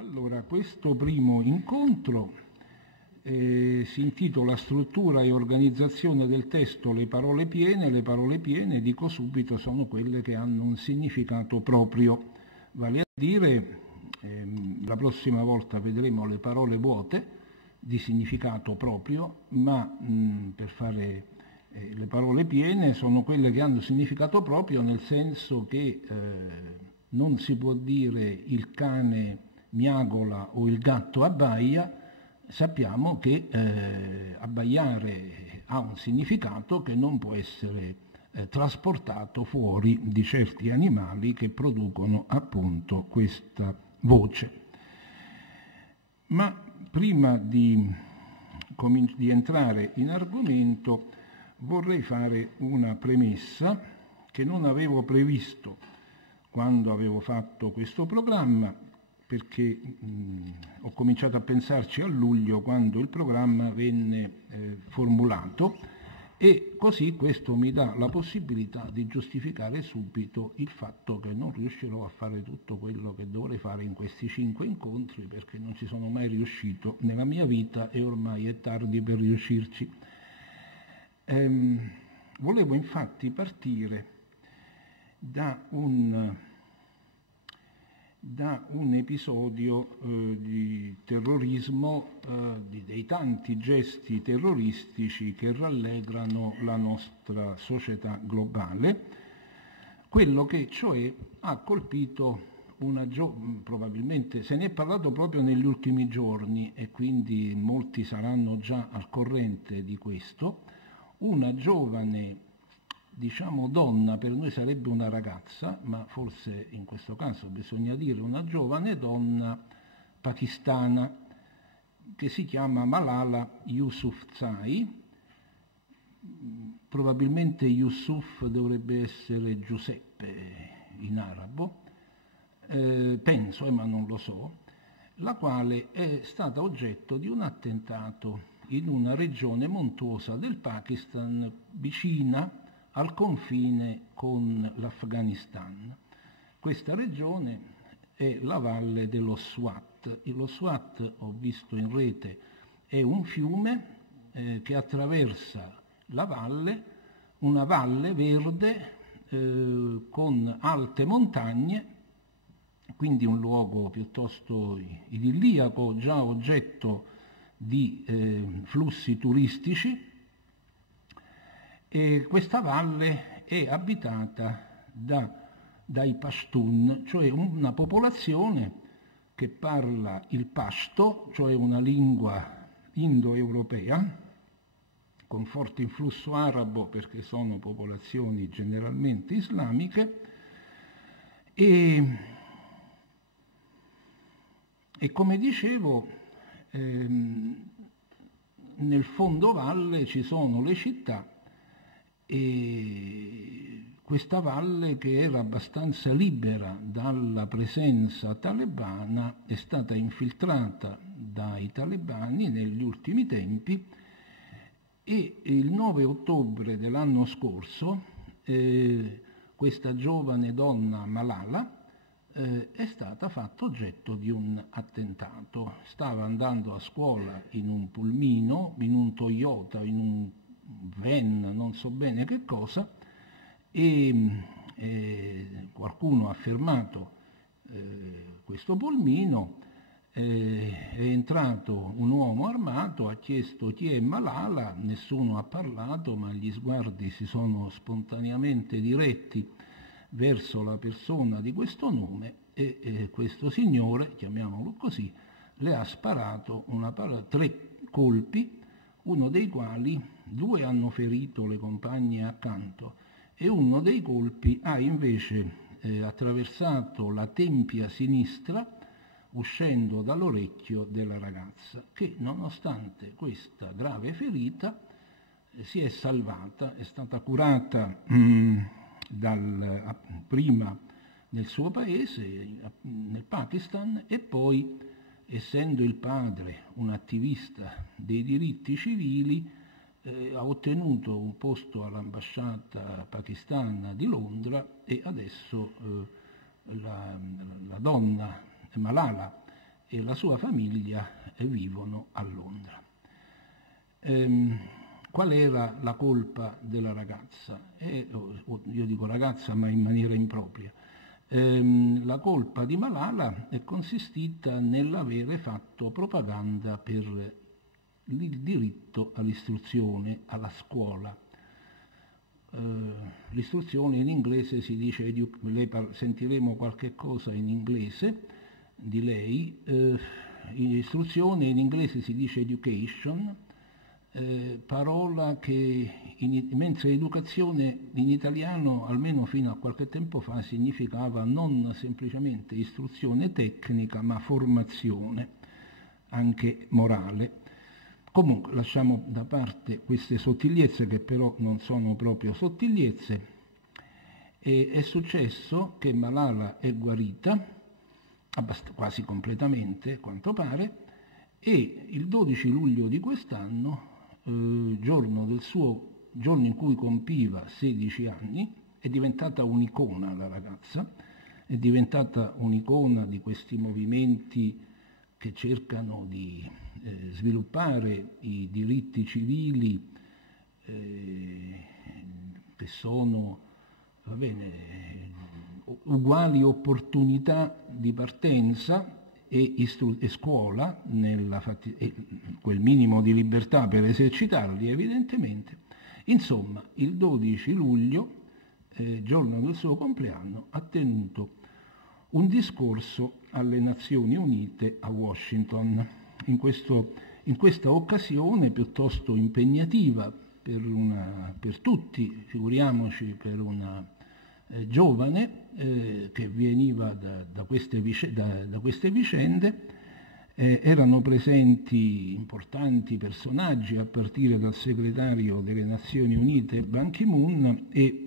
Allora, questo primo incontro si intitola Struttura e organizzazione del testo, le parole piene. Le parole piene, dico subito, sono quelle che hanno un significato proprio, vale a dire, la prossima volta vedremo le parole vuote di significato proprio, ma per fare le parole piene sono quelle che hanno significato proprio, nel senso che non si può dire il cane miagola o il gatto abbaia. Sappiamo che abbaiare ha un significato che non può essere trasportato fuori di certi animali che producono appunto questa voce. Ma prima di entrare in argomento vorrei fare una premessa che non avevo previsto quando avevo fatto questo programma, perché ho cominciato a pensarci a luglio, quando il programma venne formulato, e così questo mi dà la possibilità di giustificare subito il fatto che non riuscirò a fare tutto quello che dovrei fare in questi 5 incontri, perché non ci sono mai riuscito nella mia vita e ormai è tardi per riuscirci. Volevo infatti partire da un episodio di terrorismo, dei tanti gesti terroristici che rallegrano la nostra società globale, quello che cioè ha colpito probabilmente se ne è parlato proprio negli ultimi giorni e quindi molti saranno già al corrente di questo, una giovane, diciamo donna, per noi sarebbe una ragazza, ma forse in questo caso bisogna dire una giovane donna pakistana che si chiama Malala Yousafzai. Probabilmente Yusuf dovrebbe essere Giuseppe in arabo, penso, ma non lo so, la quale è stata oggetto di un attentato in una regione montuosa del Pakistan vicina al confine con l'Afghanistan. Questa regione è la valle dello Swat. Lo Swat, ho visto in rete, è un fiume che attraversa la valle, una valle verde con alte montagne, quindi un luogo piuttosto idilliaco, già oggetto di flussi turistici. E questa valle è abitata dai Pashtun, cioè una popolazione che parla il pashto, cioè una lingua indoeuropea, con forte influsso arabo perché sono popolazioni generalmente islamiche, e come dicevo, nel fondovalle ci sono le città, e questa valle, che era abbastanza libera dalla presenza talebana, è stata infiltrata dai talebani negli ultimi tempi, e il 9 ottobre dell'anno scorso questa giovane donna Malala è stata fatta oggetto di un attentato. Stava andando a scuola in un pulmino, in un Toyota, in un van, non so bene che cosa, e qualcuno ha fermato questo pulmino, è entrato un uomo armato, ha chiesto chi è Malala, nessuno ha parlato, ma gli sguardi si sono spontaneamente diretti verso la persona di questo nome, e questo signore, chiamiamolo così, le ha sparato 3 colpi, uno dei quali 2 hanno ferito le compagne accanto e uno dei colpi ha invece attraversato la tempia sinistra, uscendo dall'orecchio della ragazza, che nonostante questa grave ferita si è salvata, è stata curata prima nel suo paese, nel Pakistan, e poi, essendo il padre un attivista dei diritti civili, ha ottenuto un posto all'ambasciata pakistana di Londra, e adesso la donna Malala e la sua famiglia vivono a Londra. Qual era la colpa della ragazza? Io dico ragazza, ma in maniera impropria. La colpa di Malala è consistita nell'avere fatto propaganda per il diritto all'istruzione, alla scuola. L'istruzione in inglese si dice, sentiremo qualche cosa in inglese di lei, istruzione in inglese si dice education, parola che mentre educazione in italiano almeno fino a qualche tempo fa significava non semplicemente istruzione tecnica ma formazione anche morale. Comunque lasciamo da parte queste sottigliezze che però non sono proprio sottigliezze. E è successo che Malala è guarita quasi completamente a quanto pare, e il 12 luglio di quest'anno, giorno in cui compiva 16 anni, è diventata un'icona la ragazza, è diventata un'icona di questi movimenti che cercano di sviluppare i diritti civili che sono, va bene, uguali opportunità di partenza e scuola, quel minimo di libertà per esercitarli evidentemente. Insomma, il 12 luglio, giorno del suo compleanno, ha tenuto un discorso alle Nazioni Unite a Washington. In questa occasione piuttosto impegnativa per tutti, figuriamoci per una giovane che veniva da queste vicende, erano presenti importanti personaggi a partire dal segretario delle Nazioni Unite Ban Ki-moon e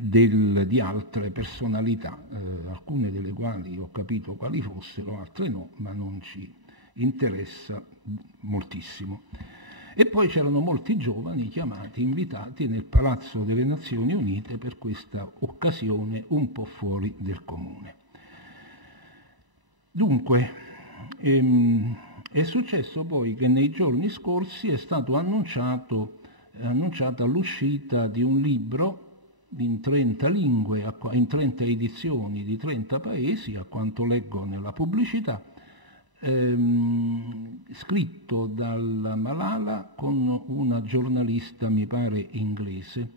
di altre personalità, alcune delle quali ho capito quali fossero, altre no, ma non ci interessa moltissimo. E poi c'erano molti giovani chiamati, invitati nel Palazzo delle Nazioni Unite per questa occasione un po' fuori del comune. Dunque, è successo poi che nei giorni scorsi è stato annunciata l'uscita di un libro in 30 lingue, in 30 edizioni di 30 paesi, a quanto leggo nella pubblicità, scritto dalla Malala con una giornalista, mi pare inglese,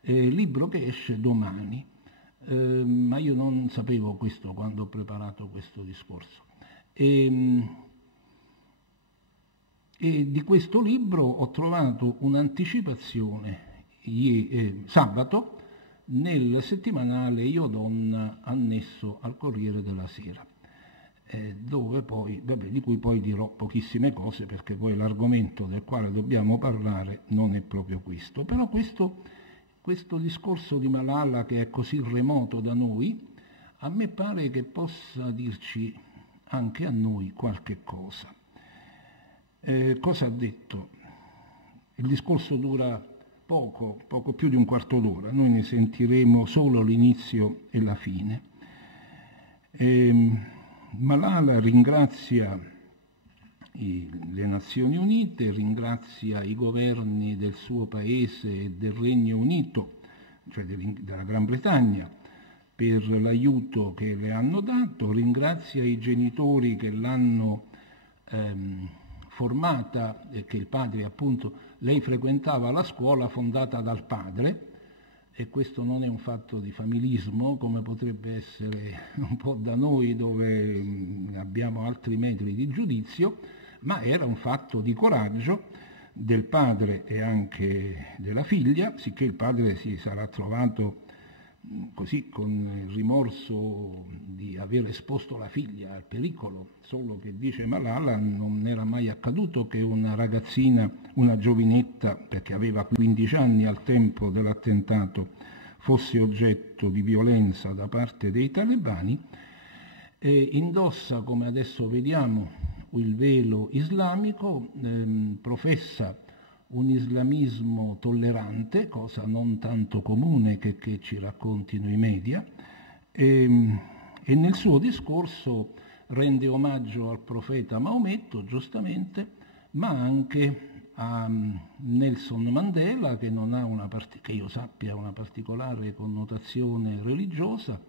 libro che esce domani, ma io non sapevo questo quando ho preparato questo discorso. E di questo libro ho trovato un'anticipazione sabato nel settimanale Io Donna annesso al Corriere della Sera, dove poi, di cui poi dirò pochissime cose perché poi l'argomento del quale dobbiamo parlare non è proprio questo. Però questo discorso di Malala, che è così remoto da noi, a me pare che possa dirci anche a noi qualche cosa. Cosa ha detto? Il discorso dura poco più di un quarto d'ora, noi ne sentiremo solo l'inizio e la fine. Malala ringrazia le Nazioni Unite, ringrazia i governi del suo paese e del Regno Unito, cioè della Gran Bretagna, per l'aiuto che le hanno dato, ringrazia i genitori che l'hanno formata, che il padre appunto, lei frequentava la scuola fondata dal padre, e questo non è un fatto di familismo come potrebbe essere un po' da noi dove abbiamo altri metri di giudizio, ma era un fatto di coraggio del padre e anche della figlia, sicché il padre si sarà trovato così con il rimorso di aver esposto la figlia al pericolo, solo che, dice Malala, non era mai accaduto che una ragazzina, una giovinetta, perché aveva 15 anni al tempo dell'attentato, fosse oggetto di violenza da parte dei talebani, e indossa, come adesso vediamo, il velo islamico, professa un islamismo tollerante, cosa non tanto comune che ci raccontino i media, e nel suo discorso rende omaggio al profeta Maometto, giustamente, ma anche a Nelson Mandela, che non ha che io sappia una particolare connotazione religiosa,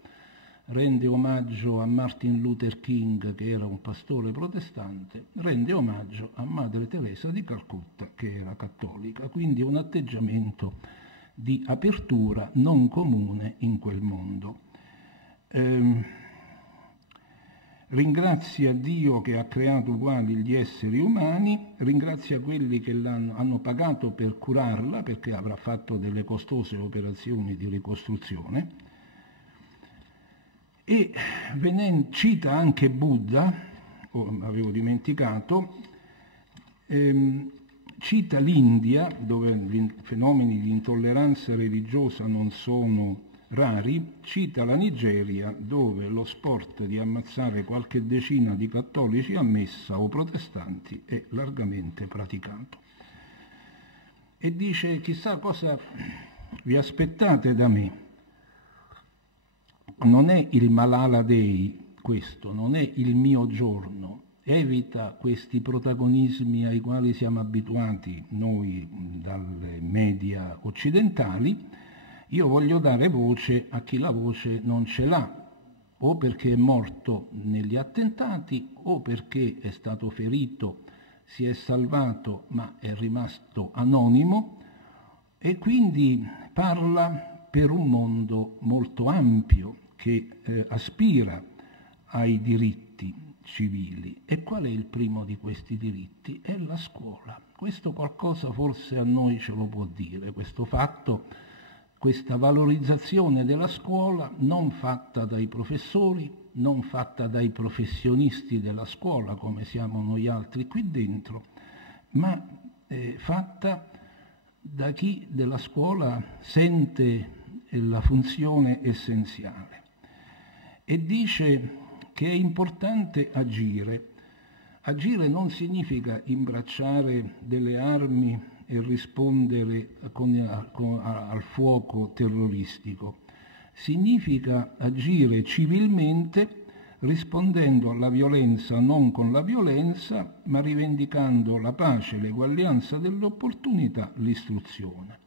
rende omaggio a Martin Luther King, che era un pastore protestante, rende omaggio a Madre Teresa di Calcutta, che era cattolica, quindi un atteggiamento di apertura non comune in quel mondo. Ringrazia Dio che ha creato uguali gli esseri umani, ringrazia quelli che hanno pagato per curarla, perché avrà fatto delle costose operazioni di ricostruzione, e cita anche Buddha, avevo dimenticato, cita l'India, dove i fenomeni di intolleranza religiosa non sono rari, cita la Nigeria, dove lo sport di ammazzare qualche decina di cattolici a messa o protestanti è largamente praticato. E dice: chissà cosa vi aspettate da me. Non è il Malala Day questo, non è il mio giorno. Evita questi protagonismi ai quali siamo abituati noi dalle media occidentali. Io voglio dare voce a chi la voce non ce l'ha, o perché è morto negli attentati, o perché è stato ferito, si è salvato ma è rimasto anonimo, e quindi parla per un mondo molto ampio che aspira ai diritti civili. E qual è il primo di questi diritti? È la scuola. Questo qualcosa forse a noi ce lo può dire, questo fatto, questa valorizzazione della scuola non fatta dai professori, non fatta dai professionisti della scuola come siamo noi altri qui dentro, ma fatta da chi della scuola sente la funzione essenziale. E dice che è importante agire. Agire non significa imbracciare delle armi e rispondere al fuoco terroristico. Significa agire civilmente, rispondendo alla violenza non con la violenza, ma rivendicando la pace, l'eguaglianza delle opportunità, l'istruzione.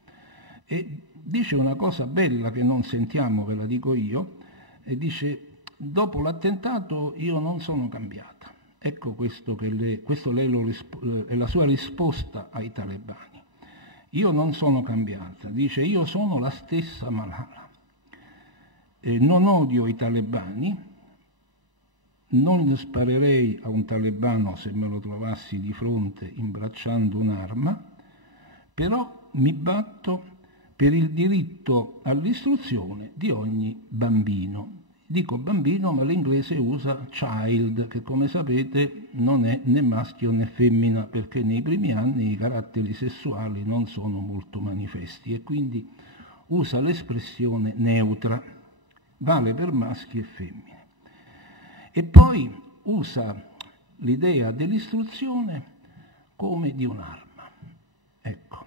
E dice una cosa bella che non sentiamo, ve la dico io, e dice: dopo l'attentato io non sono cambiata. Ecco questo è la sua risposta ai talebani. Io non sono cambiata, dice: io sono la stessa Malala. Non odio i talebani, non sparerei a un talebano se me lo trovassi di fronte imbracciando un'arma, però mi batto per il diritto all'istruzione di ogni bambino. Dico bambino, ma l'inglese usa child, che come sapete non è né maschio né femmina, perché nei primi anni i caratteri sessuali non sono molto manifesti e quindi usa l'espressione neutra, vale per maschi e femmine. E poi usa l'idea dell'istruzione come di un'arma. Ecco.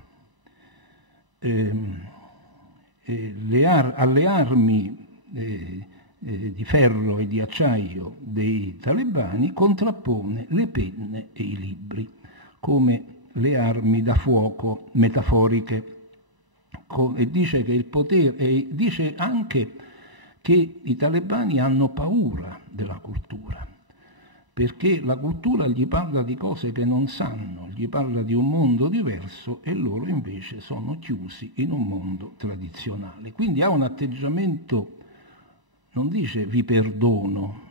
Alle armi di ferro e di acciaio dei talebani contrappone le penne e i libri come le armi da fuoco metaforiche, e dice che il potere, e dice anche che i talebani hanno paura della cultura, perché la cultura gli parla di cose che non sanno, gli parla di un mondo diverso e loro invece sono chiusi in un mondo tradizionale. Quindi ha un atteggiamento, non dice vi perdono,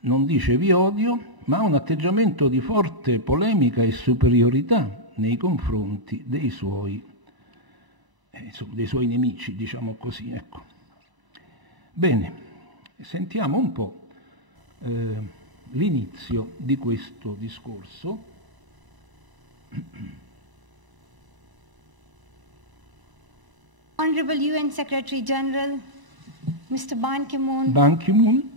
non dice vi odio, ma ha un atteggiamento di forte polemica e superiorità nei confronti dei suoi nemici, diciamo così. Ecco. Bene, sentiamo un po' l'inizio di questo discorso. Honorable UN Secretary General, Mr. Ban Ki-moon,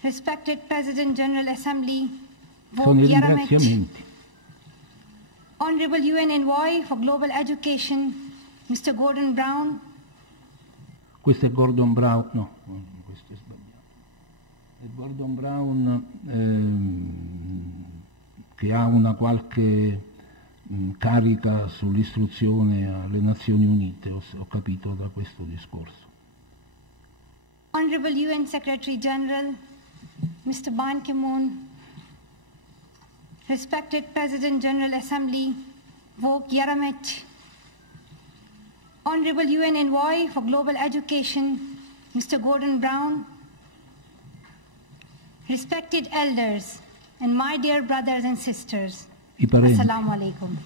respected President General Assembly, sono i ringraziamenti. Honorable UN Envoy for Global Education, Mr. Gordon Brown. Questo è Gordon Brown, no, questo è Gordon Brown, che ha una qualche carica sull'istruzione alle Nazioni Unite, ho capito da questo discorso. Honorable UN Secretary General, Mr. Ban Ki-moon, respected President General Assembly, Vuk Yaramet, Honorable UN Envoy for Global Education, Mr. Gordon Brown, respected elders, and my dear brothers and sisters, Assalamu alaikum.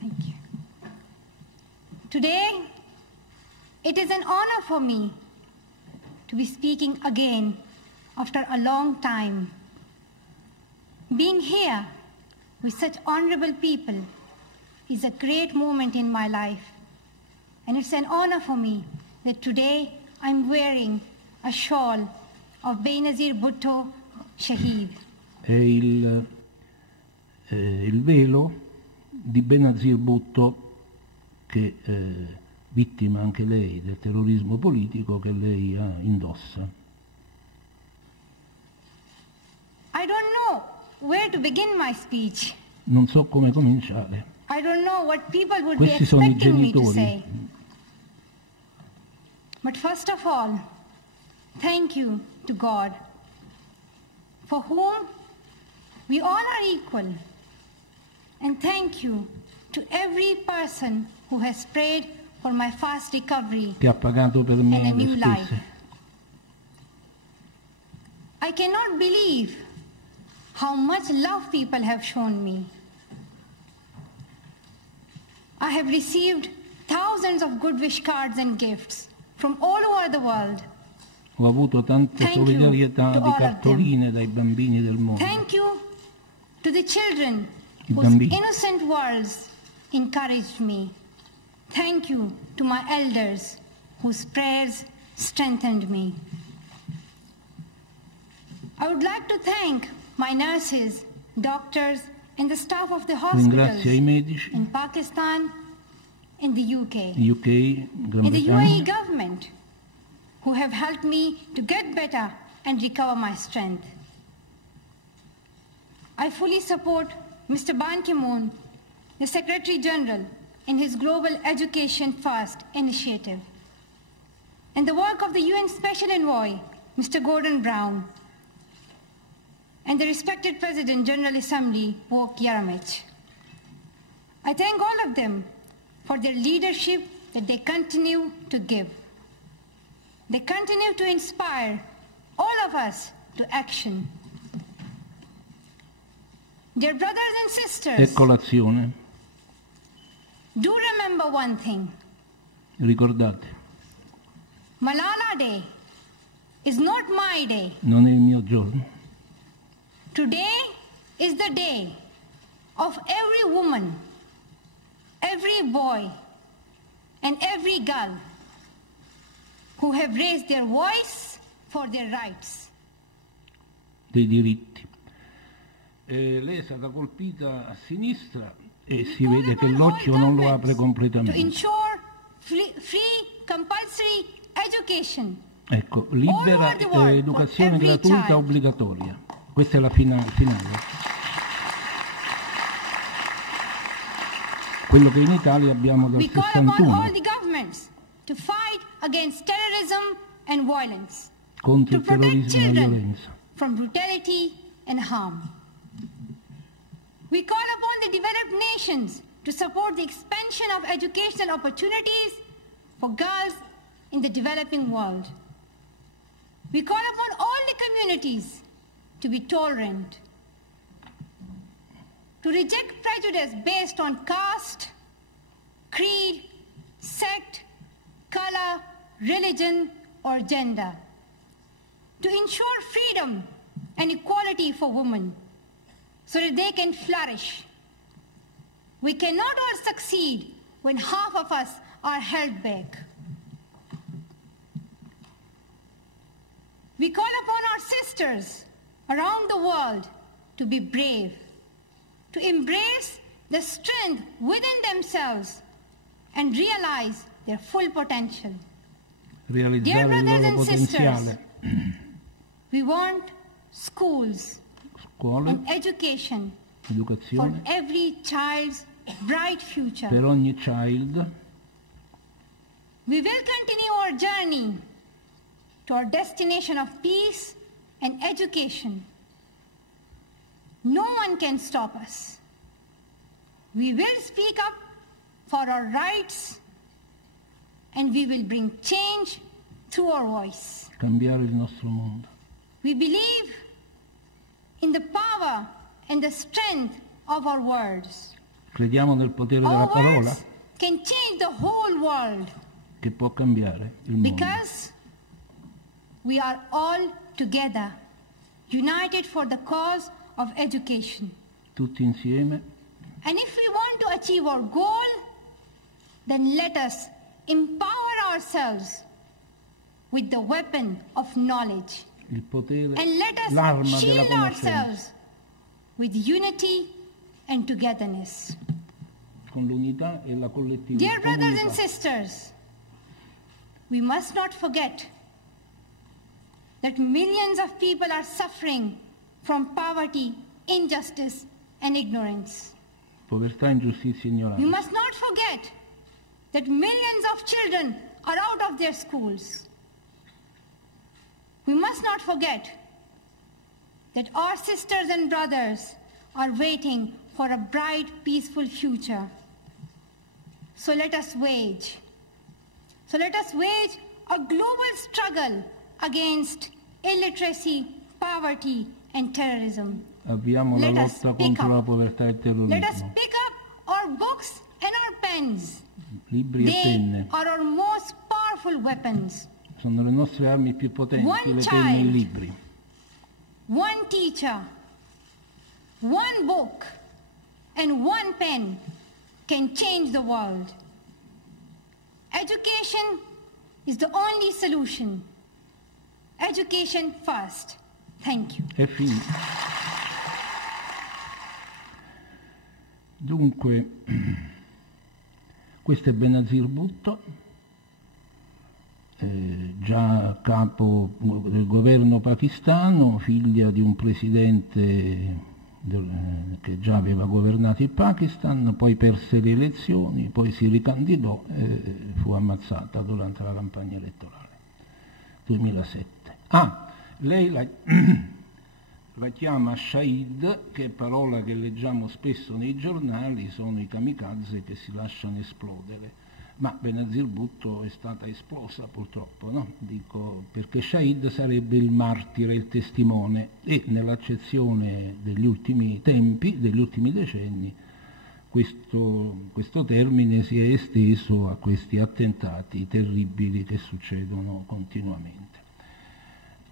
Thank you. Today, it is an honor for me to be speaking again after a long time. Being here with such honorable people is a great moment in my life. And it's an honor for me that today I'm wearing a shawl of Benazir Bhutto Shaheed. È il velo di Benazir Bhutto, che vittima anche lei del terrorismo politico, che lei indossa. I don't know where to begin my speech. Non so come cominciare. I don't know what people would Questi be sono i expecting me to genitori. say. But first of all, thank you to God, for whom we all are equal. And thank you to every person who has prayed for my fast recovery Che ha pagato per and me a le new life. spese. I cannot believe how much love people have shown me. I have received thousands of good wish cards and gifts from all over the world. Ho avuto tante Thank you solidarietà to di all of cartoline dai bambini del mondo. Thank you to the children I whose bambini. innocent words encouraged me. Thank you to my elders whose prayers strengthened me. I would like to thank my nurses, doctors, and the staff of the hospitals Ringrazio i medici, in Pakistan, in the UK, UK, Gran in the UAE Bretagna, government, who have helped me to get better and recover my strength. I fully support Mr. Ban Ki-moon, the Secretary General, in his Global Education First initiative, and the work of the UN Special Envoy, Mr. Gordon Brown, and the respected President General Assembly, Vuk Yaramet. I thank all of them for their leadership that they continue to give. They continue to inspire all of us to action. Dear brothers and sisters, e colazione. do remember one thing. Ricordate, Malala Day is not my day. non è il mio giorno. Today is the day of every woman, every boy, and every girl who have raised their voice for their rights. Dei diritti. Lei è stata colpita a sinistra e si vede che l'occhio non lo apre To completamente. ensure free compulsory education. Ecco, libera educazione gratuita obbligatoria. Questa è la finale. Quello che in Italia abbiamo dal We call upon 61 all the governments to fight against terrorism and violence, contro to il protect terrorismo e la children violenza. from brutality and harm. We call upon the developed nations to support the expansion of educational opportunities for girls in the developing world. We call upon all the communities to be tolerant, to reject prejudice based on caste, creed, sect, color, religion, or gender, to ensure freedom and equality for women so that they can flourish. We cannot all succeed when half of us are held back. We call upon our sisters around the world to be brave, to embrace the strength within themselves and realize their full potential. Realizzare il loro potenziale. We want schools scuole, and education for educazione every child's bright future. per ogni child. We will continue our journey to our destination of peace and education. No one can stop us. We will speak up for our rights and we will bring change through our voice. Cambiare il nostro mondo. We believe in the power and the strength of our words. Crediamo nel potere della Our parola words can change the whole world che può cambiare il mondo. because we are all together, united for the cause of education. Tutti insieme. And if we want to achieve our goal, then let us empower ourselves with the weapon of knowledge. Il potere, And let us l'arma della shield conoscenza, ourselves with unity and togetherness. con l'unità e la collettività. Dear brothers and comunità. sisters, we must not forget that millions of people are suffering from poverty, injustice, and ignorance. Povertà, ingiustizia e We ignoranza. must not forget that millions of children are out of their schools. We must not forget that our sisters and brothers are waiting for a bright, peaceful future. So let us wage a global struggle against illiteracy, poverty, and terrorism. Avviamo la Let us lotta pick contro up. la povertà e il Let us terrorismo. pick up our books and our pens. Libri e They penne are our most powerful weapons. sono le nostre armi più potenti, One le penne e i child. libri. One teacher, one book, and one pen can change the world. Education is the only solution. Education first. Thank you. È finito. Dunque, questo è Benazir Bhutto, già capo del governo pakistano, figlia di un presidente che già aveva governato il Pakistan, poi perse le elezioni, poi si ricandidò e fu ammazzata durante la campagna elettorale 2007. Lei la chiama Shahid, che è parola che leggiamo spesso nei giornali, sono i kamikaze che si lasciano esplodere. Ma Benazir Bhutto è stata esplosa purtroppo, no? Dico, perché Shahid sarebbe il martire, il testimone, e nell'accezione degli ultimi tempi, degli ultimi decenni, questo termine si è esteso a questi attentati terribili che succedono continuamente.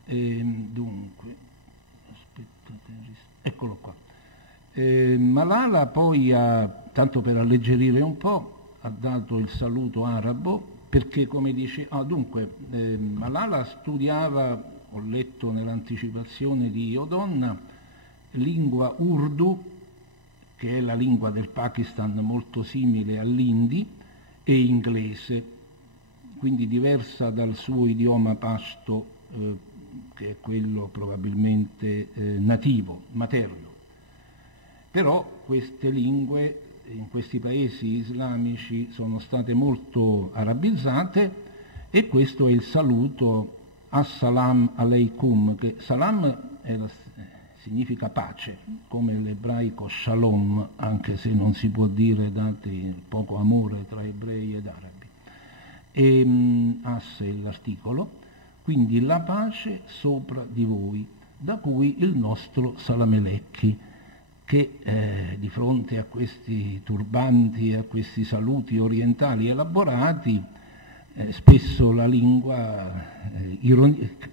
Dunque, aspettate, eccolo qua. Malala poi tanto per alleggerire un po', ha dato il saluto arabo perché, come dice, Malala studiava, ho letto nell'anticipazione di Io Donna, lingua Urdu, che è la lingua del Pakistan molto simile all'Indi, e inglese, quindi diversa dal suo idioma pashto, che è quello probabilmente nativo, materno. Però queste lingue in questi paesi islamici sono state molto arabizzate, e questo è il saluto Assalam alaikum, che salam significa pace, come l'ebraico shalom, anche se non si può dire, dato il poco amore tra ebrei ed arabi. As è l'articolo, quindi la pace sopra di voi, da cui il nostro Salam Alecchi, che di fronte a questi turbanti, a questi saluti orientali elaborati, spesso la lingua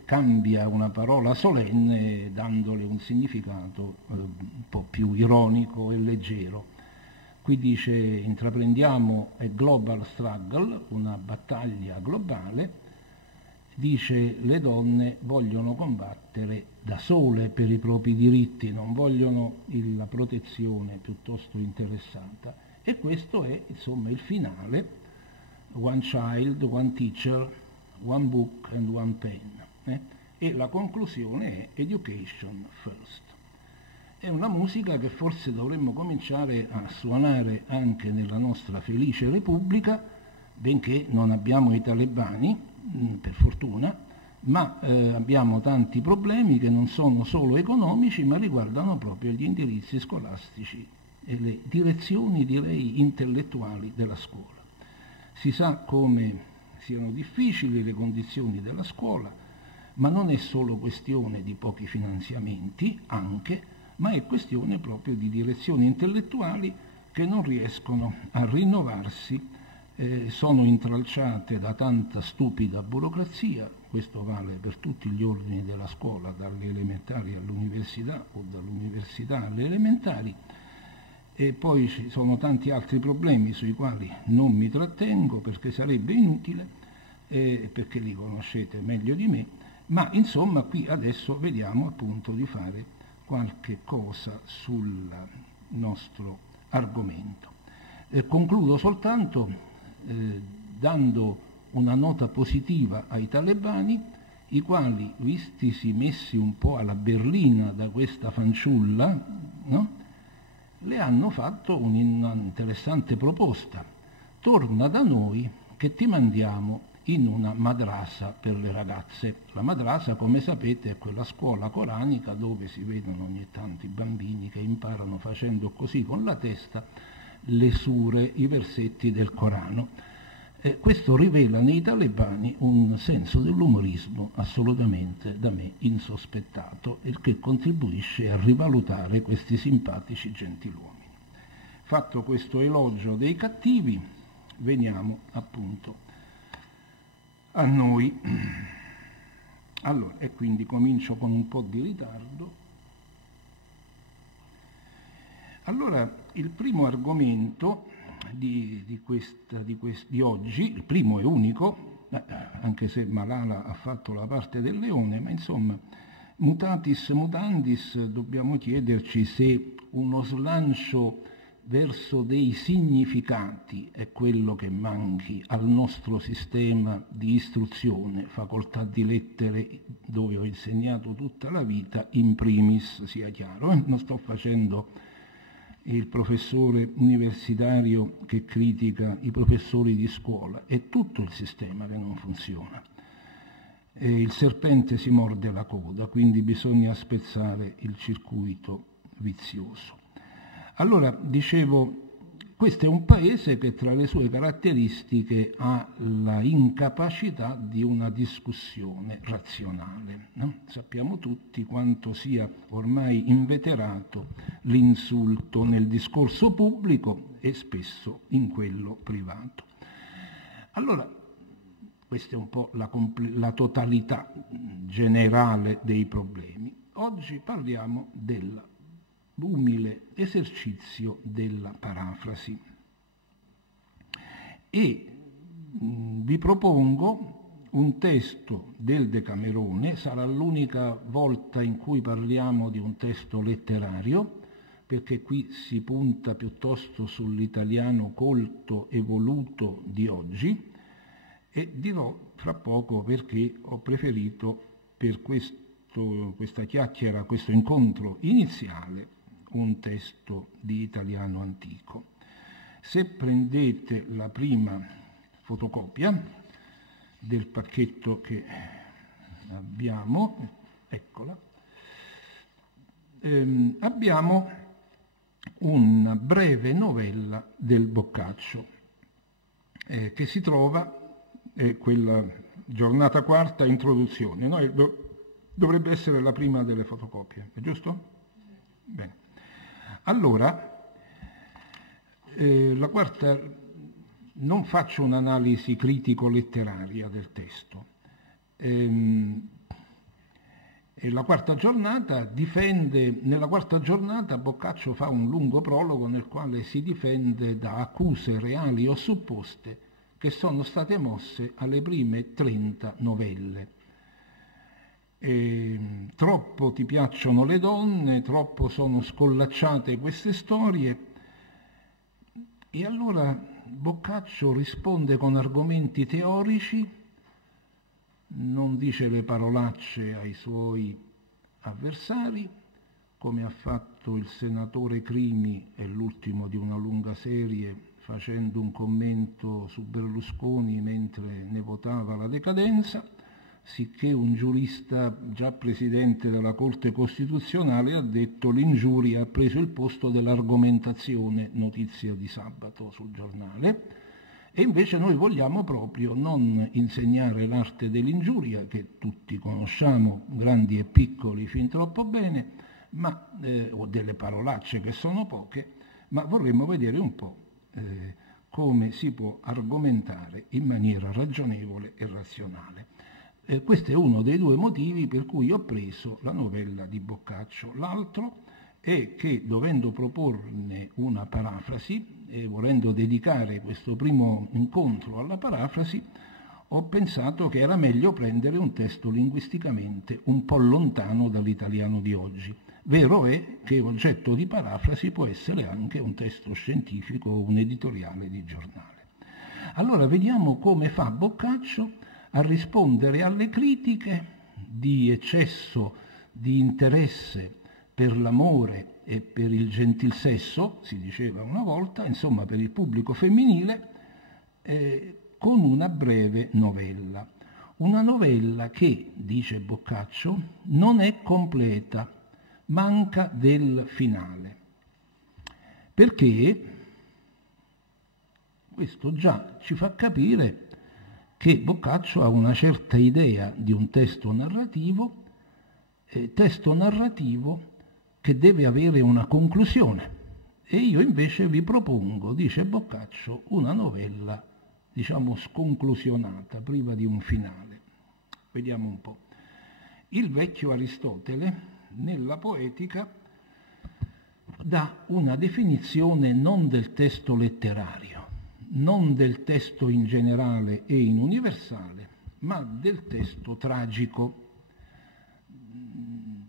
cambia una parola solenne dandole un significato un po' più ironico e leggero. Qui dice: intraprendiamo a global struggle, una battaglia globale. Dice: le donne vogliono combattere da sole per i propri diritti, non vogliono la protezione piuttosto interessata. E questo è insomma il finale: one child, one teacher, one book and one pen. e la conclusione è Education First. È una musica che forse dovremmo cominciare a suonare anche nella nostra felice Repubblica, benché non abbiamo i talebani, per fortuna, ma abbiamo tanti problemi che non sono solo economici, ma riguardano proprio gli indirizzi scolastici e le direzioni, direi, intellettuali della scuola. Si sa come siano difficili le condizioni della scuola, ma non è solo questione di pochi finanziamenti, anche, ma è questione proprio di direzioni intellettuali che non riescono a rinnovarsi, sono intralciate da tanta stupida burocrazia. Questo vale per tutti gli ordini della scuola, dalle elementari all'università o dall'università alle elementari, e poi ci sono tanti altri problemi sui quali non mi trattengo perché sarebbe inutile, perché li conoscete meglio di me, ma insomma qui adesso vediamo appunto di fare qualche cosa sul nostro argomento. Concludo soltanto dando una nota positiva ai talebani, i quali, vistisi messi un po' alla berlina da questa fanciulla, no? Le hanno fatto un'interessante proposta: torna da noi che ti mandiamo in una madrasa per le ragazze. La madrasa, come sapete, è quella scuola coranica dove si vedono ogni tanto i bambini che imparano facendo così con la testa le sure, i versetti del Corano. Questo rivela nei talebani un senso dell'umorismo assolutamente da me insospettato, e che contribuisce a rivalutare questi simpatici gentiluomini. Fatto questo elogio dei cattivi, veniamo appunto a noi. Allora, e quindi comincio con un po' di ritardo. Allora, il primo argomento di oggi, il primo e unico, anche se Malala ha fatto la parte del leone, ma insomma, mutatis mutandis, dobbiamo chiederci se uno slancio verso dei significati è quello che manchi al nostro sistema di istruzione, facoltà di lettere dove ho insegnato tutta la vita, in primis, sia chiaro. Non sto facendo il professore universitario che critica i professori di scuola, è tutto il sistema che non funziona. E il serpente si morde la coda, quindi bisogna spezzare il circuito vizioso. Allora, dicevo, questo è un paese che tra le sue caratteristiche ha la incapacità di una discussione razionale, no? Sappiamo tutti quanto sia ormai inveterato l'insulto nel discorso pubblico e spesso in quello privato. Allora, questa è un po' la totalità generale dei problemi. Oggi parliamo del umile esercizio della parafrasi e vi propongo un testo del Decamerone. Sarà l'unica volta in cui parliamo di un testo letterario, perché qui si punta piuttosto sull'italiano colto e voluto di oggi, e dirò fra poco perché ho preferito per questa chiacchiera, questo incontro iniziale, un testo di italiano antico. Se prendete la prima fotocopia del pacchetto che abbiamo, eccola, abbiamo una breve novella del Boccaccio che si trova, quella giornata quarta, introduzione, no? Dovrebbe essere la prima delle fotocopie, è giusto? Bene. Allora, la quarta, non faccio un'analisi critico-letteraria del testo. La quarta giornata nella quarta giornata Boccaccio fa un lungo prologo nel quale si difende da accuse reali o supposte che sono state mosse alle prime 30 novelle. Troppo ti piacciono le donne, troppo sono scollacciate queste storie, e allora Boccaccio risponde con argomenti teorici non dice le parolacce ai suoi avversari, come ha fatto il senatore Crimi, è l'ultimo di una lunga serie, facendo un commento su Berlusconi mentre ne votava la decadenza, sicché un giurista già presidente della Corte Costituzionale ha detto l'ingiuria ha preso il posto dell'argomentazione, notizia di sabato sul giornale, e invece noi vogliamo proprio non insegnare l'arte dell'ingiuria, che tutti conosciamo, grandi e piccoli, fin troppo bene, o delle parolacce che sono poche, ma vorremmo vedere un po' come si può argomentare in maniera ragionevole e razionale. Questo è uno dei due motivi per cui ho preso la novella di Boccaccio. L'altro è che, dovendo proporne una parafrasi e volendo dedicare questo primo incontro alla parafrasi, ho pensato che era meglio prendere un testo linguisticamente un po' lontano dall'italiano di oggi. Vero è che oggetto di parafrasi può essere anche un testo scientifico o un editoriale di giornale. Allora vediamo come fa Boccaccio a rispondere alle critiche di eccesso di interesse per l'amore e per il gentil sesso, si diceva una volta, insomma per il pubblico femminile, con una breve novella. Una novella che, dice Boccaccio, non è completa, manca del finale. Perché questo già ci fa capire che Boccaccio ha una certa idea di un testo narrativo che deve avere una conclusione. E io invece vi propongo, dice Boccaccio, una novella, diciamo, sconclusionata, priva di un finale. Vediamo un po'. Il vecchio Aristotele, nella Poetica, dà una definizione non del testo letterario, non del testo in generale e in universale, ma del testo tragico.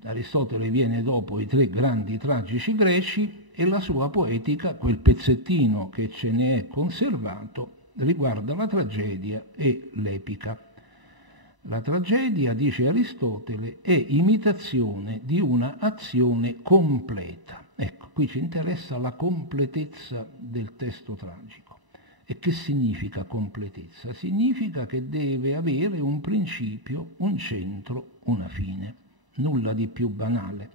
Aristotele viene dopo i 3 grandi tragici greci e la sua Poetica, quel pezzettino che ce ne è conservato, riguarda la tragedia e l'epica. La tragedia, dice Aristotele, è imitazione di una azione completa. Ecco, qui ci interessa la completezza del testo tragico. E che significa completezza? Significa che deve avere un principio, un centro, una fine. Nulla di più banale.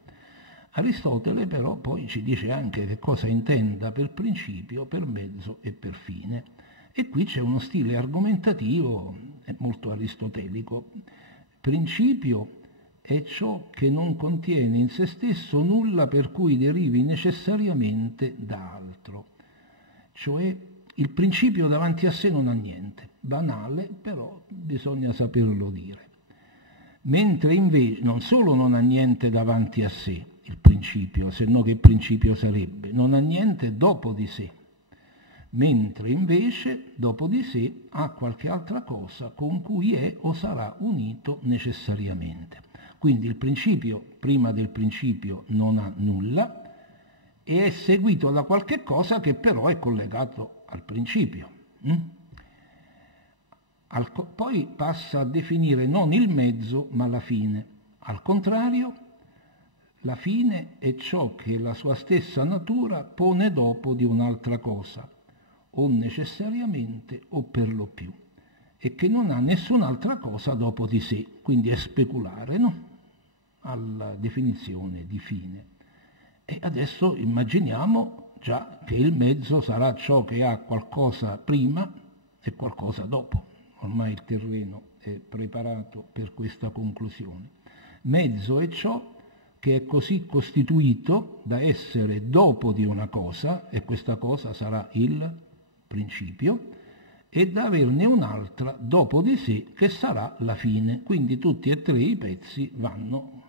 Aristotele però poi ci dice anche che cosa intenda per principio, per mezzo e per fine. E qui c'è uno stile argomentativo molto aristotelico. Principio è ciò che non contiene in se stesso nulla per cui derivi necessariamente da altro. Cioè il principio davanti a sé non ha niente. Banale, però bisogna saperlo dire. Mentre invece non solo non ha niente davanti a sé il principio, se no che principio sarebbe, non ha niente dopo di sé, mentre invece dopo di sé ha qualche altra cosa con cui è o sarà unito necessariamente. Quindi il principio prima del principio non ha nulla e è seguito da qualche cosa che però è collegato al principio. Poi passa a definire non il mezzo ma la fine. Al contrario, la fine è ciò che la sua stessa natura pone dopo di un'altra cosa, o necessariamente o per lo più, e che non ha nessun'altra cosa dopo di sé, quindi è speculare, no? Alla definizione di fine. E adesso immaginiamo già che il mezzo sarà ciò che ha qualcosa prima e qualcosa dopo. Ormai il terreno è preparato per questa conclusione. Mezzo è ciò che è così costituito da essere dopo di una cosa, e questa cosa sarà il principio, e da averne un'altra dopo di sé che sarà la fine. Quindi tutti e 3 i pezzi vanno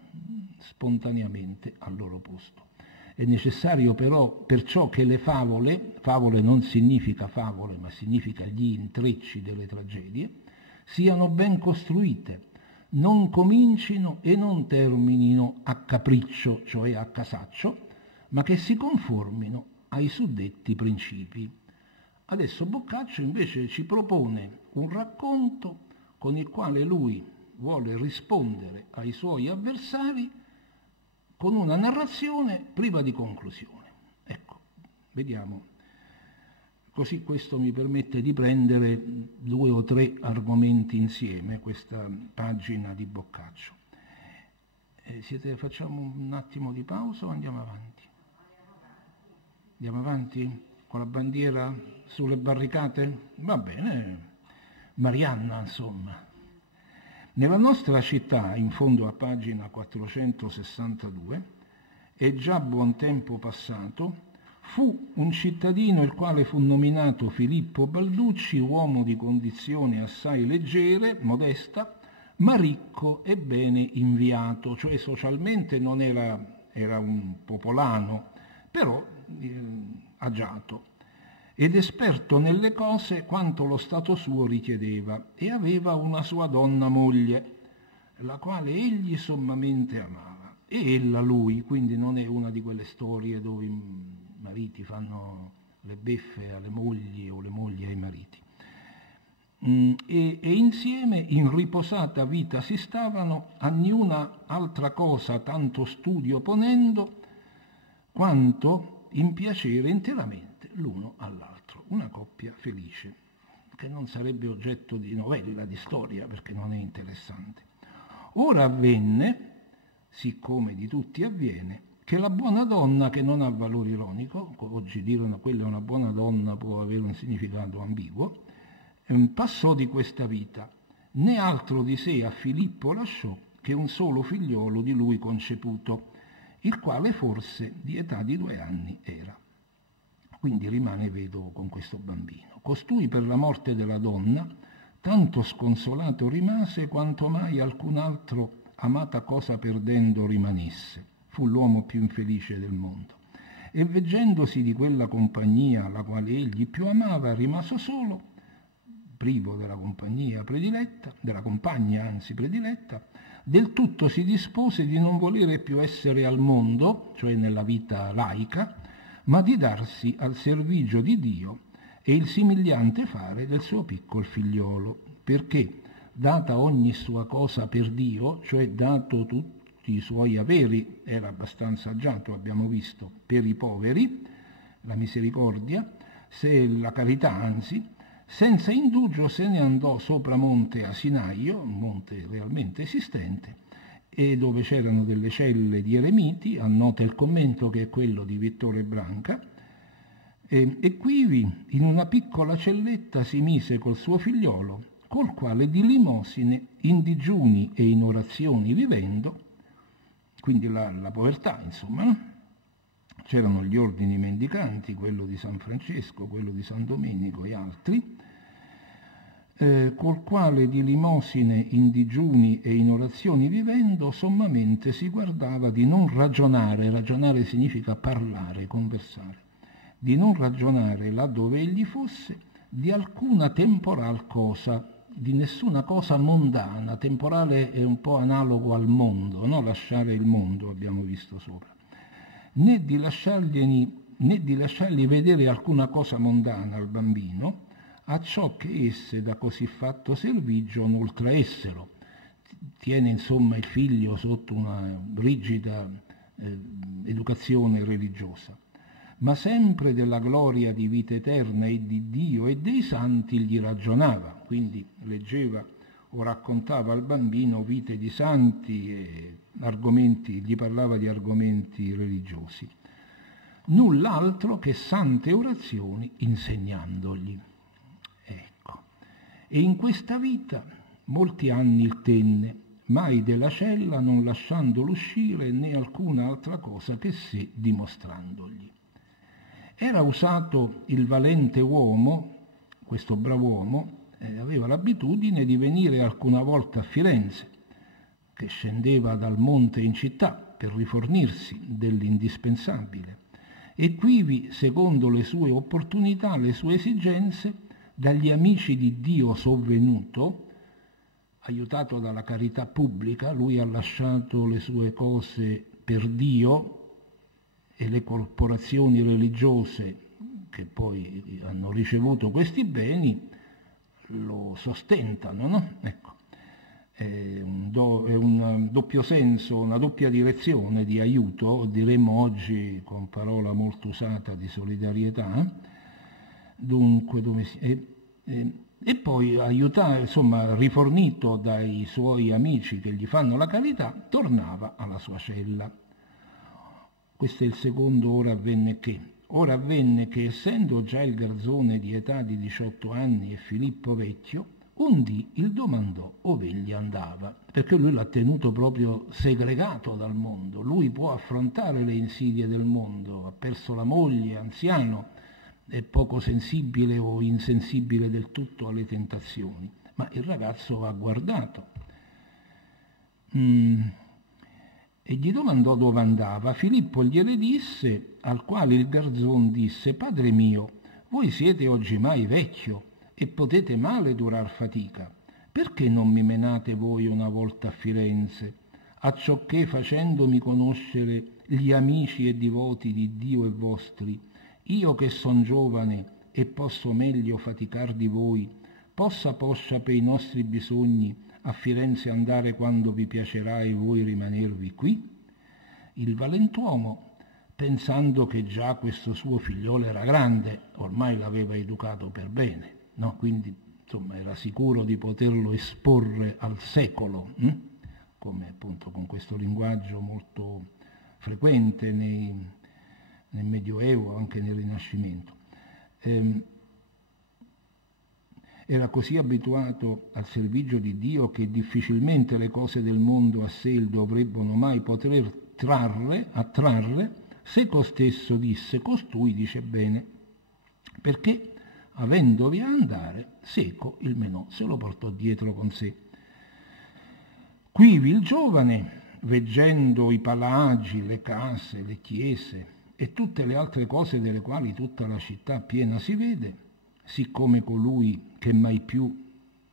spontaneamente al loro posto. È necessario però perciò che le favole non significa favole, ma significa gli intrecci delle tragedie, siano ben costruite, non comincino e non terminino a capriccio, cioè a casaccio, ma che si conformino ai suddetti principi. Adesso Boccaccio invece ci propone un racconto con il quale lui vuole rispondere ai suoi avversari con una narrazione priva di conclusione. Ecco, vediamo. Così questo mi permette di prendere 2 o 3 argomenti insieme, questa pagina di Boccaccio. Facciamo un attimo di pausa o andiamo avanti? Andiamo avanti con la bandiera sulle barricate? Va bene, Marianna insomma. Nella nostra città, in fondo a pagina 462, è già buon tempo passato, fu un cittadino il quale fu nominato Filippo Balducci, uomo di condizione assai leggere, modesta, ma ricco e bene inviato, cioè socialmente non era un popolano, però agiato, ed esperto nelle cose quanto lo stato suo richiedeva, e aveva una sua donna moglie, la quale egli sommamente amava, e ella lui, quindi non è una di quelle storie dove i mariti fanno le beffe alle mogli o le mogli ai mariti. E insieme in riposata vita si stavano, a niuna altra cosa tanto studio ponendo, quanto in piacere interamente l'uno all'altro. Una coppia felice, che non sarebbe oggetto di novella, di storia, perché non è interessante. Ora avvenne, siccome di tutti avviene, che la buona donna, che non ha valore ironico, oggi dire quella è una buona donna può avere un significato ambiguo, passò di questa vita, né altro di sé a Filippo lasciò che un solo figliolo di lui conceputo, il quale forse di età di 2 anni era. Quindi rimane vedovo con questo bambino. Costui per la morte della donna tanto sconsolato rimase quanto mai alcun altro amata cosa perdendo rimanesse. Fu l'uomo più infelice del mondo. E veggendosi di quella compagnia la quale egli più amava, rimaso solo, privo della compagnia prediletta, della compagna anzi prediletta, del tutto si dispose di non volere più essere al mondo, cioè nella vita laica, ma di darsi al servigio di Dio e il simigliante fare del suo piccol figliolo, perché, data ogni sua cosa per Dio, cioè dato tutti i suoi averi, era abbastanza agiato, abbiamo visto, per i poveri, la misericordia, se la carità anzi, senza indugio se ne andò sopra monte Asinaio, un monte realmente esistente, e dove c'erano delle celle di eremiti, annota il commento che è quello di Vittore Branca, e quivi in una piccola celletta si mise col suo figliolo, col quale di limosine, in digiuni e in orazioni vivendo, quindi la povertà insomma, no? C'erano gli ordini mendicanti, quello di San Francesco, quello di San Domenico e altri, col quale di limosine in digiuni e in orazioni vivendo, sommamente si guardava di non ragionare, ragionare significa parlare, conversare, di non ragionare là dove egli fosse, di alcuna temporal cosa, di nessuna cosa mondana. Temporale è un po' analogo al mondo, no? Lasciare il mondo, abbiamo visto sopra. Né di lasciargli vedere alcuna cosa mondana al bambino, a ciò che esse da così fatto servigio non oltraessero. Tiene insomma il figlio sotto una rigida educazione religiosa, ma sempre della gloria di vita eterna e di Dio e dei santi gli ragionava, quindi leggeva o raccontava al bambino vite di santi e argomenti, gli parlava di argomenti religiosi. Null'altro che sante orazioni insegnandogli. Ecco. E in questa vita molti anni il tenne, mai della cella non lasciandolo uscire né alcuna altra cosa che sé dimostrandogli. Era usato il valente uomo, questo brav'uomo, aveva l'abitudine di venire alcuna volta a Firenze, che scendeva dal monte in città per rifornirsi dell'indispensabile, e quivi, secondo le sue opportunità, le sue esigenze, dagli amici di Dio sovvenuto, aiutato dalla carità pubblica, lui ha lasciato le sue cose per Dio e le corporazioni religiose che poi hanno ricevuto questi beni lo sostentano, no? Ecco. un doppio senso, una doppia direzione di aiuto, diremmo oggi con parola molto usata di solidarietà. Dunque, e poi aiutare, insomma, rifornito dai suoi amici che gli fanno la carità, tornava alla sua cella. Questo è il secondo ora avvenne che. Ora avvenne che, essendo già il garzone di età di 18 anni e Filippo vecchio, un dì il domandò ove egli andava, perché lui l'ha tenuto proprio segregato dal mondo. Lui può affrontare le insidie del mondo, ha perso la moglie, è anziano, è poco sensibile o insensibile del tutto alle tentazioni, ma il ragazzo va guardato. E gli domandò dove andava. Filippo gliele disse, al quale il garzon disse: Padre mio, voi siete oggi mai vecchio e potete male durar fatica. Perché non mi menate voi una volta a Firenze, acciò che, facendomi conoscere gli amici e divoti di Dio e vostri, io che son giovane e posso meglio faticar di voi, possa poscia per i nostri bisogni a Firenze andare quando vi piacerà e voi rimanervi qui? Il valentuomo, pensando che già questo suo figliolo era grande, ormai l'aveva educato per bene, no? Quindi insomma era sicuro di poterlo esporre al secolo, come appunto con questo linguaggio molto frequente nel Medioevo, anche nel Rinascimento. Era così abituato al servigio di Dio che difficilmente le cose del mondo a sé dovrebbero mai poter attrarre, se costesso disse: costui dice bene, perché avendovi a andare, seco il menò se lo portò dietro con sé. Quivi il giovane, veggendo i palagi, le case, le chiese e tutte le altre cose delle quali tutta la città piena si vede, siccome colui che mai più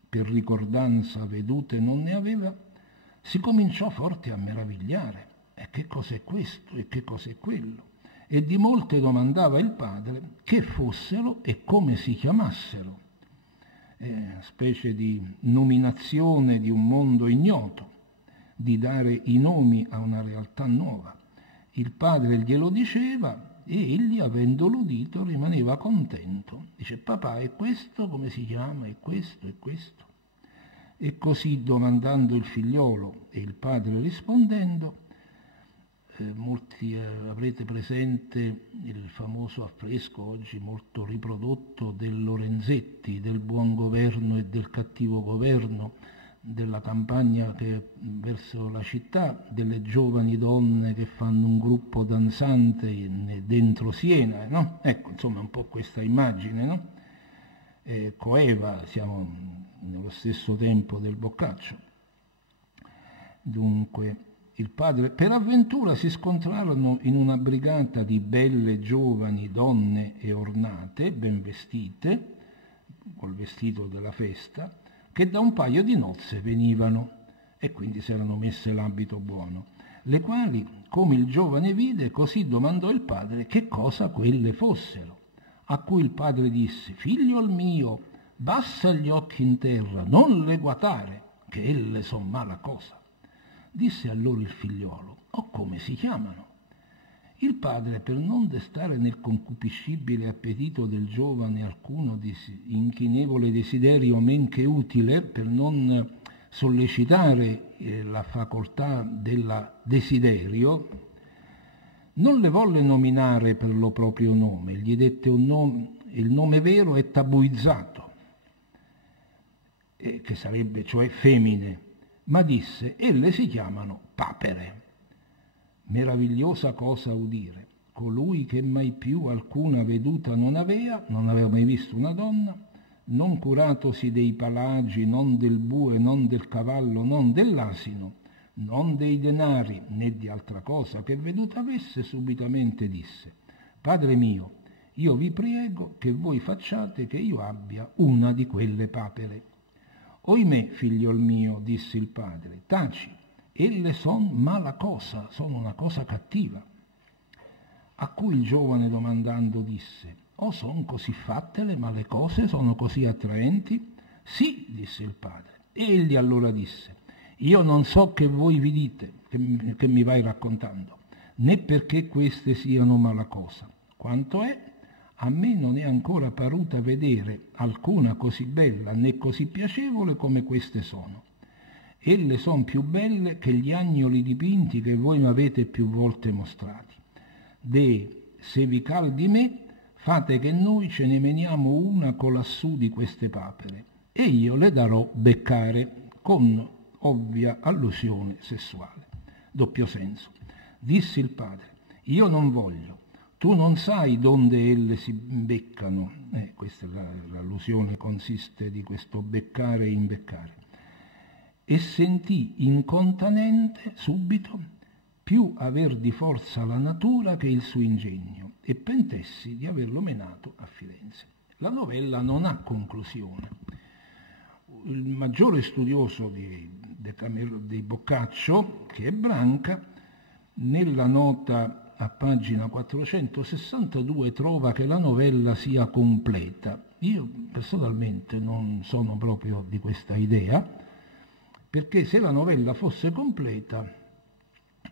per ricordanza vedute non ne aveva, si cominciò forte a meravigliare. E che cos'è questo? E che cos'è quello? E di molte domandava il padre che fossero e come si chiamassero. Specie di nominazione di un mondo ignoto, di dare i nomi a una realtà nuova. Il padre glielo diceva e egli, avendolo udito, rimaneva contento. Dice: papà, è questo come si chiama? È questo, è questo. E così, domandando il figliolo e il padre rispondendo, molti avrete presente il famoso affresco oggi molto riprodotto del Lorenzetti, del buon governo e del cattivo governo, della campagna che verso la città, delle giovani donne che fanno un gruppo danzante dentro Siena, no? Ecco, insomma, un po' questa immagine, no? Coeva, siamo nello stesso tempo del Boccaccio. Dunque, il padre, per avventura si scontrarono in una brigata di belle giovani donne e ornate, ben vestite, col vestito della festa, che da un paio di nozze venivano, e quindi si erano messe l'abito buono, le quali, come il giovane vide, così domandò il padre che cosa quelle fossero, a cui il padre disse: figliol mio, bassa gli occhi in terra, non le guatare, che elle son mala cosa. Disse allora il figliolo: o come si chiamano? Il padre, per non destare nel concupiscibile appetito del giovane alcuno inchinevole desiderio men che utile, per non sollecitare la facoltà del desiderio, non le volle nominare per lo proprio nome, gli dette un nome, il nome vero è tabuizzato, che sarebbe cioè femmine, ma disse: elle si chiamano papere. Meravigliosa cosa udire, colui che mai più alcuna veduta non aveva mai visto una donna, non curatosi dei palagi, non del bue, non del cavallo, non dell'asino, non dei denari, né di altra cosa che veduta avesse, subitamente disse: Padre mio, io vi prego che voi facciate che io abbia una di quelle papere. Oimè, figliol mio, disse il padre, taci, elle son mala cosa, sono una cosa cattiva. A cui il giovane domandando disse: o son così fatte le male cose, sono così attraenti? Sì, disse il padre. E egli allora disse: Io non so che voi vi dite, che mi vai raccontando, né perché queste siano mala cosa. Quanto è, a me non è ancora paruta vedere alcuna così bella né così piacevole come queste sono. Elle son più belle che gli agnoli dipinti che voi mi avete più volte mostrati. Se vi cal di me, fate che noi ce ne meniamo una colassù di queste papere, e io le darò beccare, con ovvia allusione sessuale. Doppio senso. Disse il padre, io non voglio, tu non sai donde elle si beccano. Questa è l'allusione, consiste di questo beccare e imbeccare. E sentì incontanente, subito, più aver di forza la natura che il suo ingegno, e pentessi di averlo menato a Firenze. La novella non ha conclusione. Il maggiore studioso di Boccaccio, che è Branca, nella nota a pagina 462 trova che la novella sia completa. Io personalmente non sono proprio di questa idea, perché se la novella fosse completa,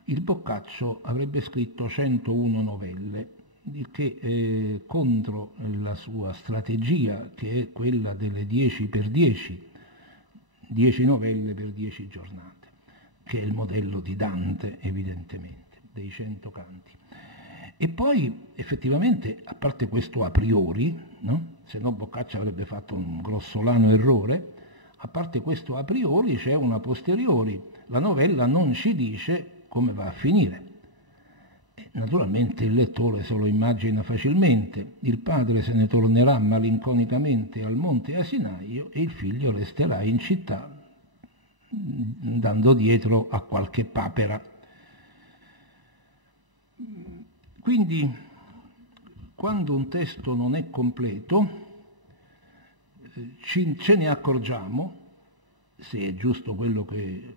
il Boccaccio avrebbe scritto 101 novelle, il che contro la sua strategia, che è quella delle 10 per 10, 10 novelle per 10 giornate, che è il modello di Dante, evidentemente, dei 100 canti. E poi, effettivamente, a parte questo a priori, no? Se no Boccaccio avrebbe fatto un grossolano errore, a parte questo a priori c'è una posteriori. La novella non ci dice come va a finire. Naturalmente il lettore se lo immagina facilmente. Il padre se ne tornerà malinconicamente al monte Asinaio e il figlio resterà in città andando dietro a qualche papera. Quindi, quando un testo non è completo, ce ne accorgiamo, se è giusto quello che,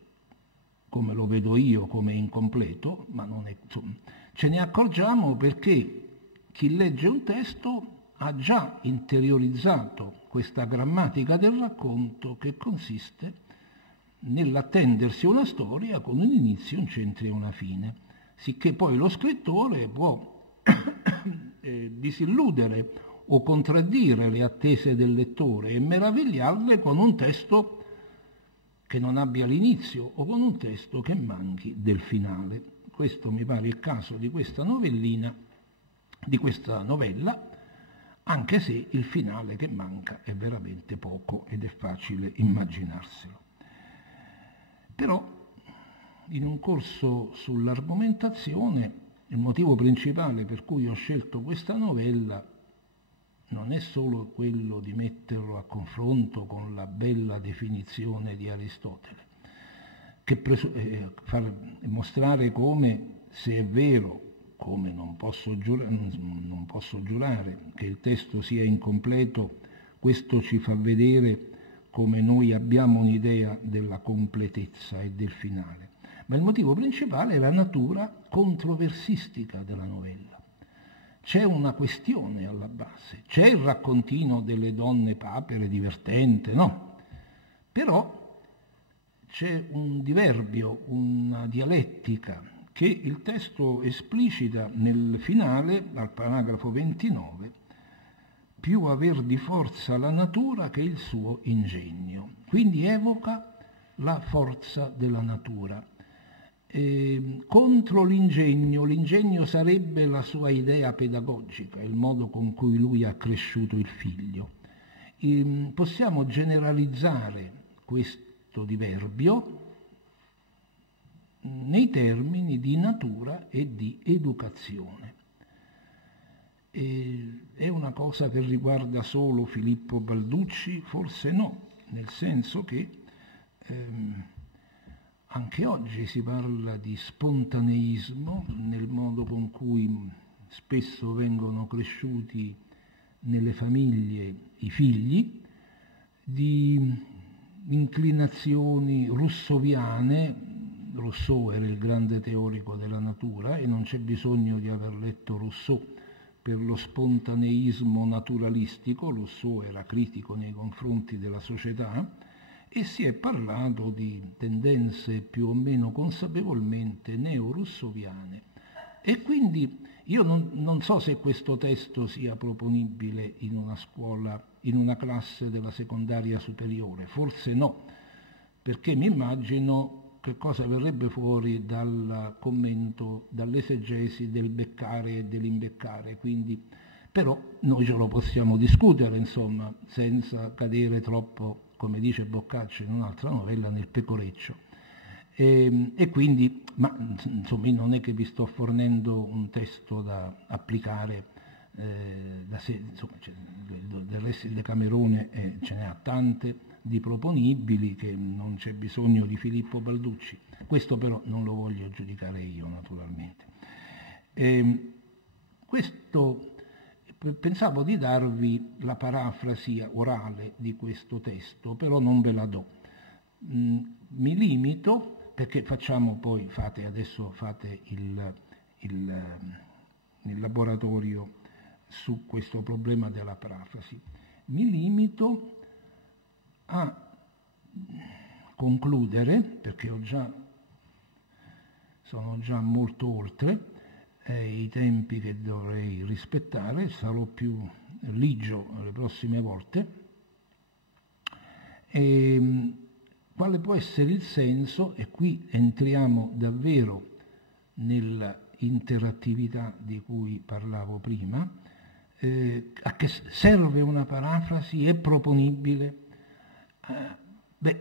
come lo vedo io, come incompleto, ma non è, insomma, ce ne accorgiamo perché chi legge un testo ha già interiorizzato questa grammatica del racconto che consiste nell'attendersi una storia con un inizio, un centro e una fine, sicché poi lo scrittore può disilludere o contraddire le attese del lettore e meravigliarle con un testo che non abbia l'inizio o con un testo che manchi del finale. Questo mi pare il caso di questa novellina, di questa novella, anche se il finale che manca è veramente poco ed è facile immaginarselo. Però in un corso sull'argomentazione il motivo principale per cui ho scelto questa novella non è solo quello di metterlo a confronto con la bella definizione di Aristotele, che mostrare come, se è vero, come non posso giurare che il testo sia incompleto, questo ci fa vedere come noi abbiamo un'idea della completezza e del finale. Ma il motivo principale è la natura controversistica della novella. C'è una questione alla base, c'è il raccontino delle donne papere divertente, no? Però c'è un diverbio, una dialettica che il testo esplicita nel finale, al paragrafo 29, più aver di forza la natura che il suo ingegno. Quindi evoca la forza della natura. Contro l'ingegno sarebbe la sua idea pedagogica, il modo con cui lui ha cresciuto il figlio. Possiamo generalizzare questo diverbio nei termini di natura e di educazione. È una cosa che riguarda solo Filippo Balducci? Forse no, nel senso che anche oggi si parla di spontaneismo nel modo con cui spesso vengono cresciuti nelle famiglie i figli, di inclinazioni russoviane. Rousseau era il grande teorico della natura e non c'è bisogno di aver letto Rousseau per lo spontaneismo naturalistico. Rousseau era critico nei confronti della società e si è parlato di tendenze più o meno consapevolmente neo-russoviane. E quindi io non so se questo testo sia proponibile in una scuola, in una classe della secondaria superiore, forse no, perché mi immagino che cosa verrebbe fuori dal commento, dall'esegesi del beccare e dell'imbeccare, quindi però noi ce lo possiamo discutere, insomma, senza cadere troppo, come dice Boccaccio in un'altra novella, nel pecoreccio. E quindi, ma insomma, non è che vi sto fornendo un testo da applicare insomma, del Decamerone ce ne ha tante di proponibili, che non c'è bisogno di Filippo Balducci. Questo però non lo voglio giudicare io, naturalmente. Pensavo di darvi la parafrasi orale di questo testo, però non ve la do. Mi limito, perché adesso fate il laboratorio su questo problema della parafrasi. Mi limito a concludere, perché sono già molto oltre i tempi che dovrei rispettare, sarò più ligio le prossime volte. Quale può essere il senso, e qui entriamo davvero nell'interattività di cui parlavo prima, a che serve una parafrasi? È proponibile? A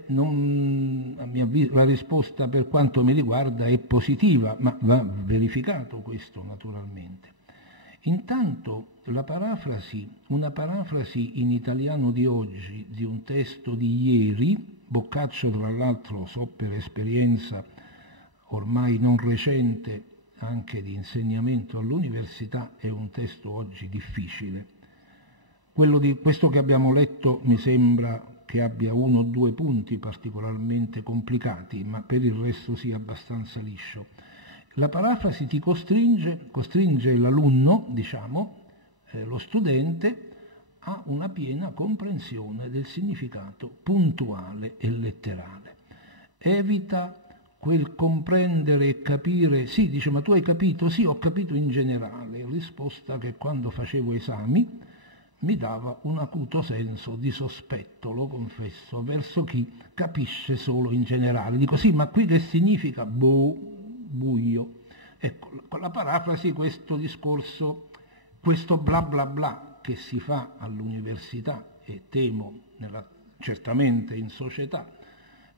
mio avviso la risposta per quanto mi riguarda è positiva, ma va verificato questo naturalmente. Intanto una parafrasi in italiano di oggi di un testo di ieri, Boccaccio tra l'altro so per esperienza ormai non recente anche di insegnamento all'università, è un testo oggi difficile. Questo che abbiamo letto mi sembra che abbia 1 o 2 punti particolarmente complicati, ma per il resto sia abbastanza liscio. La parafrasi ti costringe l'alunno, lo studente, a una piena comprensione del significato puntuale e letterale. Evita quel comprendere e capire, sì, dice, ma tu hai capito? Sì, ho capito in generale, risposta che quando facevo esami mi dava un acuto senso di sospetto, lo confesso, verso chi capisce solo in generale. Dico, sì, ma qui che significa? Buio. Ecco, con la parafrasi questo discorso, questo bla bla bla che si fa all'università e temo certamente in società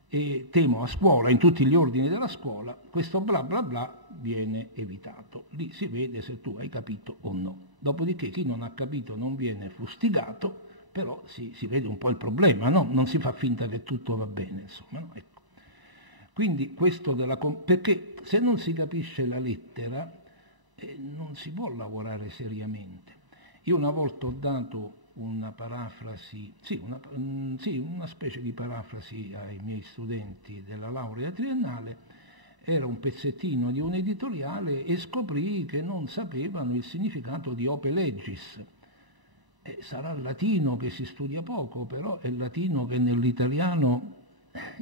e temo a scuola, in tutti gli ordini della scuola, questo bla bla bla viene evitato. Lì si vede se tu hai capito o no. Dopodiché chi non ha capito non viene fustigato, però si vede un po' il problema, no? Non si fa finta che tutto va bene, insomma, no? Ecco. Quindi questo perché se non si capisce la lettera non si può lavorare seriamente. Io una volta ho dato una parafrasi, una specie di parafrasi ai miei studenti della laurea triennale, era un pezzettino di un editoriale e scoprì che non sapevano il significato di ope legis. Sarà il latino che si studia poco, però è il latino che nell'italiano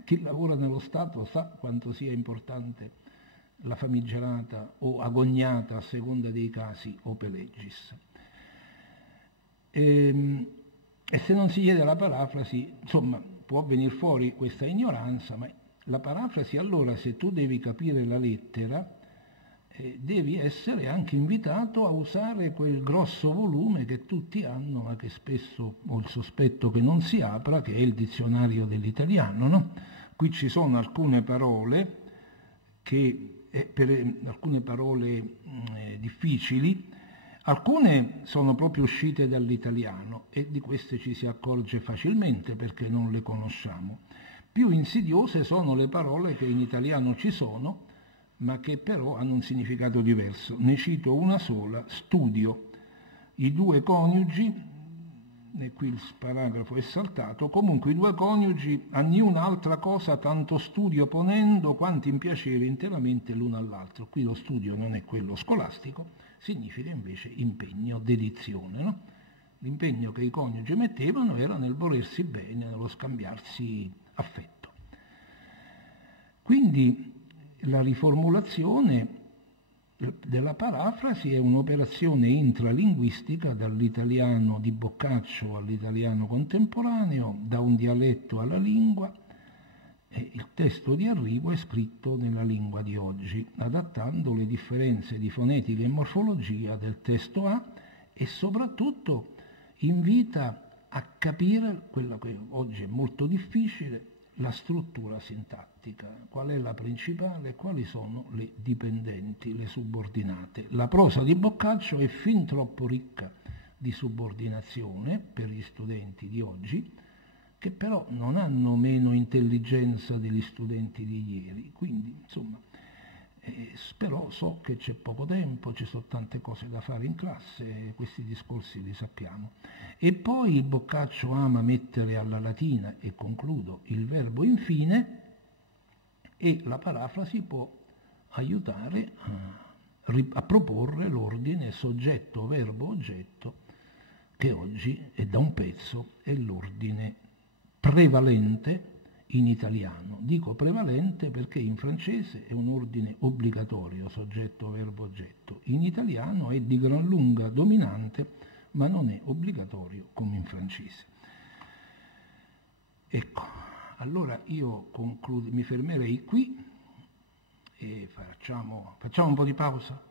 chi lavora nello Stato sa quanto sia importante la famigerata o agognata, a seconda dei casi, ope legis. E se non si chiede la parafrasi, insomma, può venire fuori questa ignoranza, ma la parafrasi, allora, se tu devi capire la lettera, devi essere anche invitato a usare quel grosso volume che tutti hanno, ma che spesso ho il sospetto che non si apra, che è il dizionario dell'italiano, no? Qui ci sono alcune parole alcune parole difficili. Alcune sono proprio uscite dall'italiano e di queste ci si accorge facilmente perché non le conosciamo. Più insidiose sono le parole che in italiano ci sono, ma che però hanno un significato diverso. Ne cito una sola: studio. I 2 coniugi, e qui il paragrafo è saltato, comunque i 2 coniugi a niun'altra cosa tanto studio ponendo quanti in piacere interamente l'uno all'altro. Qui lo studio non è quello scolastico, significa invece impegno, dedizione, no? L'impegno che i coniugi mettevano era nel volersi bene, nello scambiarsi affetto. Quindi la riformulazione della parafrasi è un'operazione intralinguistica dall'italiano di Boccaccio all'italiano contemporaneo, da un dialetto alla lingua, e il testo di arrivo è scritto nella lingua di oggi, adattando le differenze di fonetica e morfologia del testo A e soprattutto invita a capire quello che oggi è molto difficile, la struttura sintattica, qual è la principale, quali sono le dipendenti, le subordinate. La prosa di Boccaccio è fin troppo ricca di subordinazione per gli studenti di oggi, che però non hanno meno intelligenza degli studenti di ieri. Quindi, insomma, però so che c'è poco tempo, ci sono tante cose da fare in classe, questi discorsi li sappiamo. E poi il Boccaccio ama mettere alla latina, e concludo, il verbo infine, e la parafrasi può aiutare a proporre l'ordine soggetto, verbo, oggetto, che oggi è da un pezzo è l'ordine prevalente in italiano. Dico prevalente perché in francese è un ordine obbligatorio, soggetto, verbo, oggetto. In italiano è di gran lunga dominante, ma non è obbligatorio come in francese. Ecco, allora io concludo, mi fermerei qui e facciamo un po' di pausa.